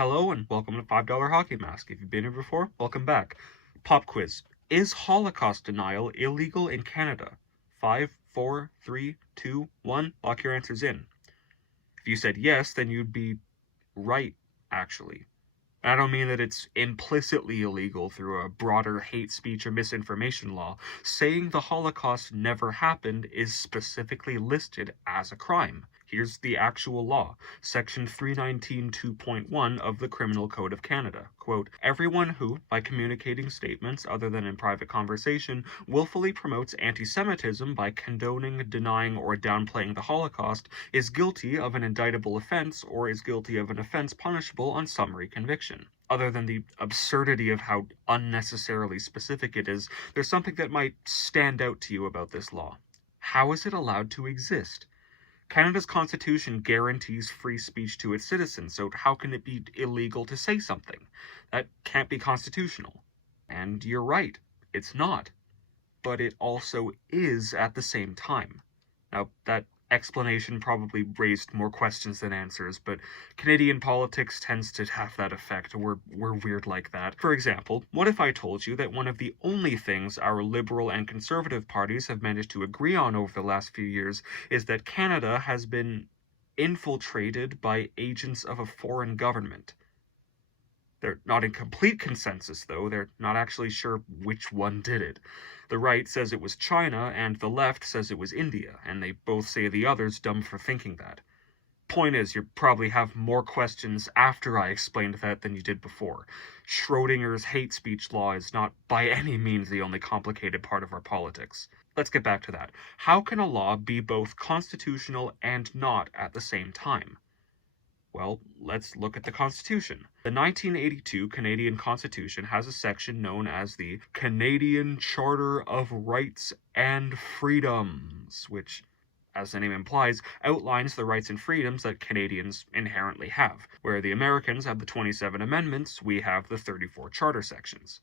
Hello and welcome to $5 Hockey Mask. If you've been here before, welcome back. Pop quiz. Is Holocaust denial illegal in Canada? 5, 4, 3, 2, 1. Lock your answers in. If you said yes, then you'd be right, actually. I don't mean that it's implicitly illegal through a broader hate speech or misinformation law. Saying the Holocaust never happened is specifically listed as a crime. Here's the actual law. Section 319(2.1) of the Criminal Code of Canada. Quote, everyone who, by communicating statements other than in private conversation, willfully promotes anti-Semitism by condoning, denying, or downplaying the Holocaust is guilty of an indictable offense or is guilty of an offense punishable on summary conviction. Other than the absurdity of how unnecessarily specific it is, there's something that might stand out to you about this law. How is it allowed to exist? Canada's constitution guarantees free speech to its citizens, so how can it be illegal to say something? That can't be constitutional. And you're right, it's not. But it also is at the same time. Now, that explanation probably raised more questions than answers, but Canadian politics tends to have that effect. We're weird like that. For example, what if I told you that one of the only things our Liberal and Conservative parties have managed to agree on over the last few years is that Canada has been infiltrated by agents of a foreign government? They're not in complete consensus, though. They're not actually sure which one did it. The right says it was China, and the left says it was India, and they both say the other's dumb for thinking that. Point is, you probably have more questions after I explained that than you did before. Schrodinger's hate speech law is not by any means the only complicated part of our politics. Let's get back to that. How can a law be both constitutional and not at the same time? Well, let's look at the Constitution. The 1982 Canadian Constitution has a section known as the Canadian Charter of Rights and Freedoms, which, as the name implies, outlines the rights and freedoms that Canadians inherently have. Where the Americans have the 27 amendments, we have the 34 charter sections.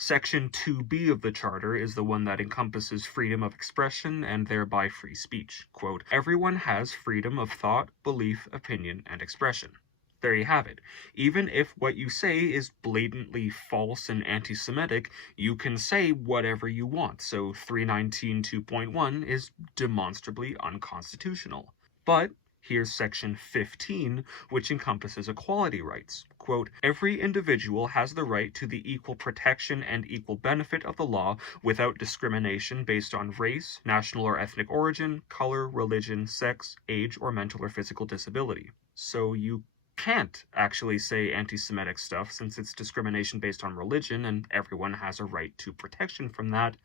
Section 2B of the Charter is the one that encompasses freedom of expression and thereby free speech. Quote, everyone has freedom of thought, belief, opinion, and expression. There you have it. Even if what you say is blatantly false and anti-Semitic, you can say whatever you want, so 319(2.1) is demonstrably unconstitutional. But here's Section 15, which encompasses equality rights. Quote, every individual has the right to the equal protection and equal benefit of the law without discrimination based on race, national or ethnic origin, color, religion, sex, age, or mental or physical disability. So you can't actually say anti-Semitic stuff since it's discrimination based on religion and everyone has a right to protection from that,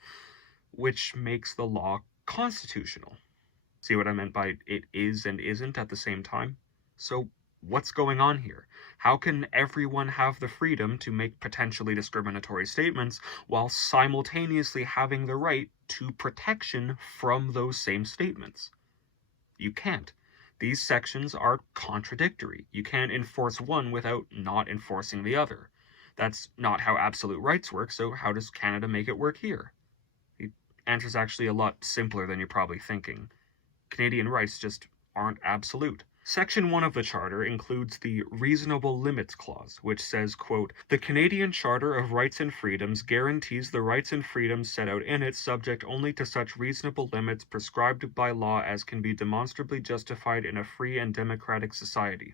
which makes the law constitutional. See what I meant by it is and isn't at the same time? So what's going on here? How can everyone have the freedom to make potentially discriminatory statements while simultaneously having the right to protection from those same statements? You can't. These sections are contradictory. You can't enforce one without not enforcing the other. That's not how absolute rights work, so how does Canada make it work here? The answer's actually a lot simpler than you're probably thinking. Canadian rights just aren't absolute. Section 1 of the Charter includes the Reasonable Limits Clause, which says, quote, the Canadian Charter of Rights and Freedoms guarantees the rights and freedoms set out in it subject only to such reasonable limits prescribed by law as can be demonstrably justified in a free and democratic society.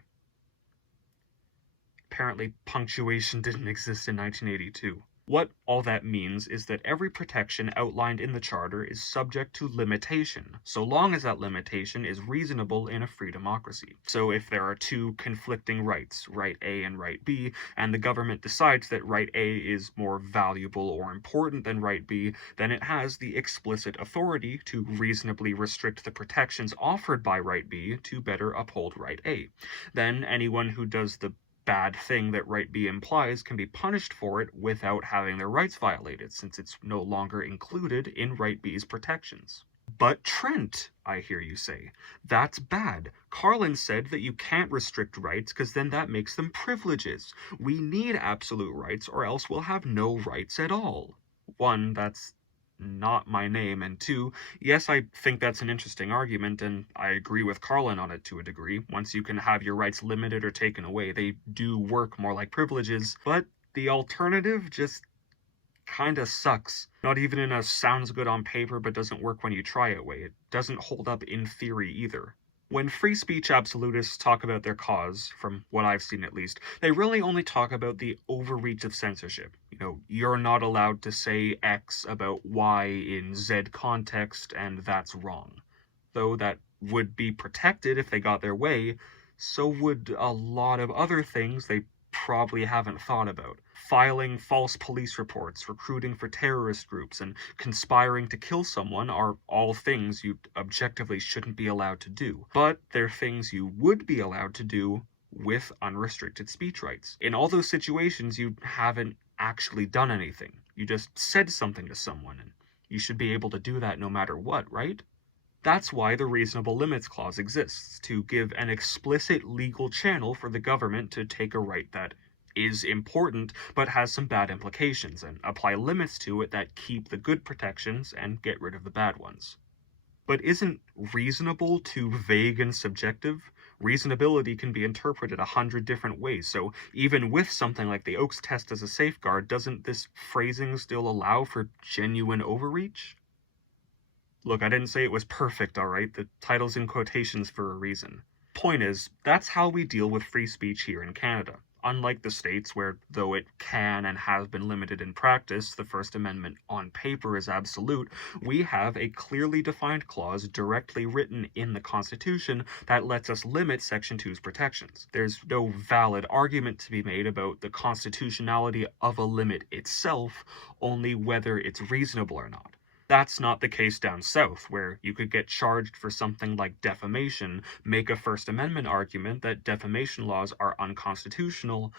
Apparently, punctuation didn't exist in 1982. What all that means is that every protection outlined in the Charter is subject to limitation, so long as that limitation is reasonable in a free democracy. So if there are two conflicting rights, right A and right B, and the government decides that right A is more valuable or important than right B, then it has the explicit authority to reasonably restrict the protections offered by right B to better uphold right A. Then anyone who does the bad thing that right B implies can be punished for it without having their rights violated, since it's no longer included in right B's protections. But Trent, I hear you say, that's bad. Carlin said that you can't restrict rights because then that makes them privileges. We need absolute rights or else we'll have no rights at all. One, that's not my name, and 2, yes, I think that's an interesting argument, and I agree with Carlin on it to a degree. Once you can have your rights limited or taken away, they do work more like privileges, but the alternative just kinda sucks. Not even in a sounds good on paper but doesn't work when you try it way. It doesn't hold up in theory either. When free speech absolutists talk about their cause, from what I've seen at least, they really only talk about the overreach of censorship. You're not allowed to say X about Y in Z context, and that's wrong. Though that would be protected if they got their way, so would a lot of other things they probably haven't thought about. Filing false police reports, recruiting for terrorist groups, and conspiring to kill someone are all things you objectively shouldn't be allowed to do. But they're things you would be allowed to do with unrestricted speech rights. In all those situations, you haven't actually done anything. You just said something to someone, and you should be able to do that no matter what, right? That's why the Reasonable Limits Clause exists, to give an explicit legal channel for the government to take a right that is important but has some bad implications, and apply limits to it that keep the good protections and get rid of the bad ones. But isn't reasonable too vague and subjective? Reasonability can be interpreted 100 different ways, so even with something like the Oakes test as a safeguard, doesn't this phrasing still allow for genuine overreach? Look, I didn't say it was perfect, alright? The title's in quotations for a reason. Point is, that's how we deal with free speech here in Canada. Unlike the States, where, though it can and has been limited in practice, the First Amendment on paper is absolute, we have a clearly defined clause directly written in the Constitution that lets us limit Section 2's protections. There's no valid argument to be made about the constitutionality of a limit itself, only whether it's reasonable or not. That's not the case down south, where you could get charged for something like defamation, make a First Amendment argument that defamation laws are unconstitutional,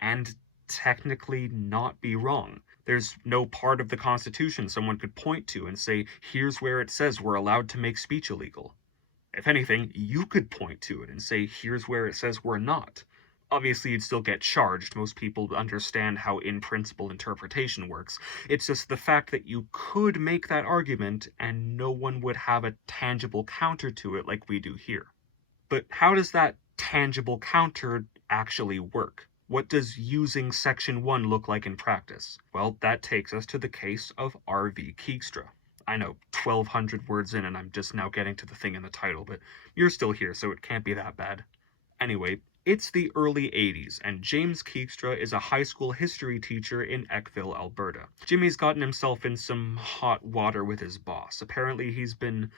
and technically not be wrong. There's no part of the Constitution someone could point to and say, here's where it says we're allowed to make speech illegal. If anything, you could point to it and say, here's where it says we're not. Obviously, you'd still get charged. Most people understand how in-principle interpretation works. It's just the fact that you could make that argument and no one would have a tangible counter to it like we do here. But how does that tangible counter actually work? What does using Section 1 look like in practice? Well, that takes us to the case of R.V. Keegstra. I know, 1,200 words in and I'm just now getting to the thing in the title, but you're still here, so it can't be that bad. Anyway, it's the early 80s, and James Keegstra is a high school history teacher in Eckville, Alberta. Jimmy's gotten himself in some hot water with his boss. Apparently he's been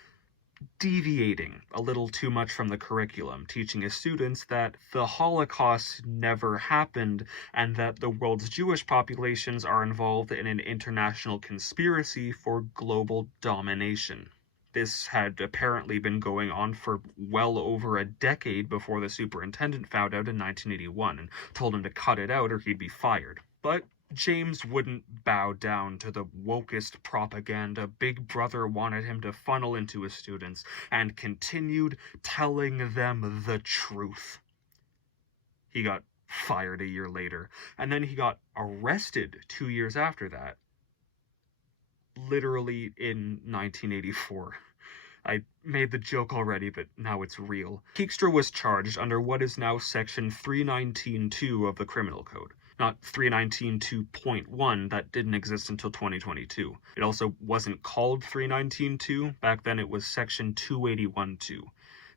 deviating a little too much from the curriculum, teaching his students that the Holocaust never happened and that the world's Jewish populations are involved in an international conspiracy for global domination. This had apparently been going on for well over a decade before the superintendent found out in 1981 and told him to cut it out or he'd be fired. But James wouldn't bow down to the wokest propaganda Big Brother wanted him to funnel into his students, and continued telling them the truth. He got fired a year later, and then he got arrested 2 years after that. Literally in 1984. I made the joke already, but now it's real. Keegstra was charged under what is now Section 319.2 of the Criminal Code. Not 319.2.1, that didn't exist until 2022. It also wasn't called 319.2. Back then it was Section 281.2.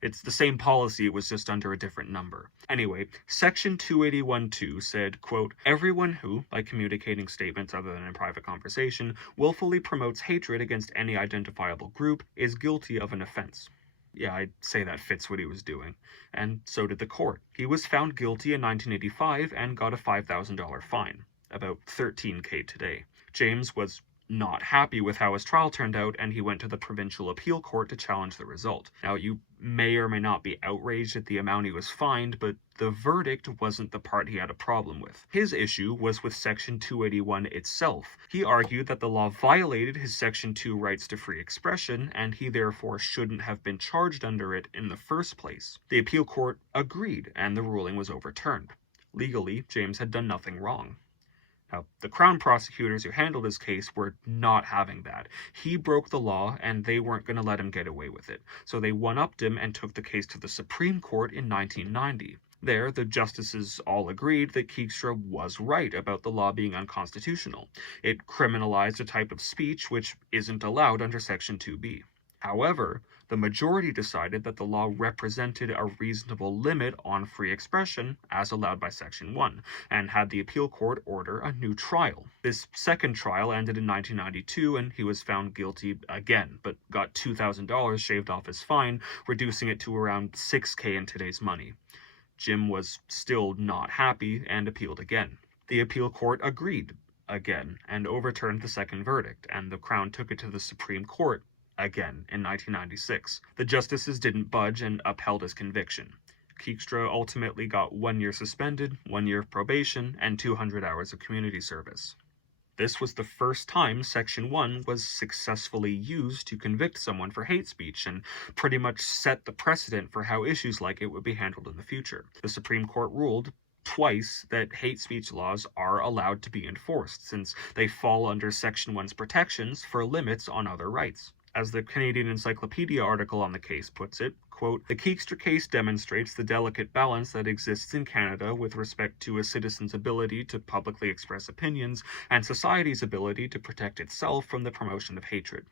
It's the same policy, it was just under a different number. Anyway, Section 281.2 said, quote, everyone who, by communicating statements other than in private conversation, willfully promotes hatred against any identifiable group is guilty of an offense. Yeah, I'd say that fits what he was doing. And so did the court. He was found guilty in 1985 and got a $5,000 fine. About $13,000 today. James was not happy with how his trial turned out, and he went to the provincial appeal court to challenge the result. Now, you may or may not be outraged at the amount he was fined, but the verdict wasn't the part he had a problem with. His issue was with Section 281 itself. He argued that the law violated his Section 2 rights to free expression, and he therefore shouldn't have been charged under it in the first place. The appeal court agreed, and the ruling was overturned. Legally, James had done nothing wrong. Now, the Crown prosecutors who handled his case were not having that. He broke the law, and they weren't going to let him get away with it. So they one-upped him and took the case to the Supreme Court in 1990. There, the justices all agreed that Keegstra was right about the law being unconstitutional. It criminalized a type of speech which isn't allowed under Section 2B. However, the majority decided that the law represented a reasonable limit on free expression as allowed by Section 1, and had the appeal court order a new trial. This second trial ended in 1992, and he was found guilty again, but got $2,000 shaved off his fine, reducing it to around $6,000 in today's money. Jim was still not happy and appealed again. The appeal court agreed again and overturned the second verdict, and the Crown took it to the Supreme Court again in 1996. The justices didn't budge and upheld his conviction. Keegstra ultimately got 1 year suspended, 1 year of probation, and 200 hours of community service. This was the first time Section 1 was successfully used to convict someone for hate speech, and pretty much set the precedent for how issues like it would be handled in the future. The Supreme Court ruled twice that hate speech laws are allowed to be enforced, since they fall under Section 1's protections for limits on other rights. As the Canadian Encyclopedia article on the case puts it, quote, "The Keegstra case demonstrates the delicate balance that exists in Canada with respect to a citizen's ability to publicly express opinions and society's ability to protect itself from the promotion of hatred."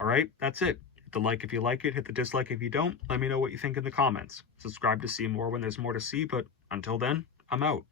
Alright, that's it. Hit the like if you like it, hit the dislike if you don't. Let me know what you think in the comments. Subscribe to see more when there's more to see, but until then, I'm out.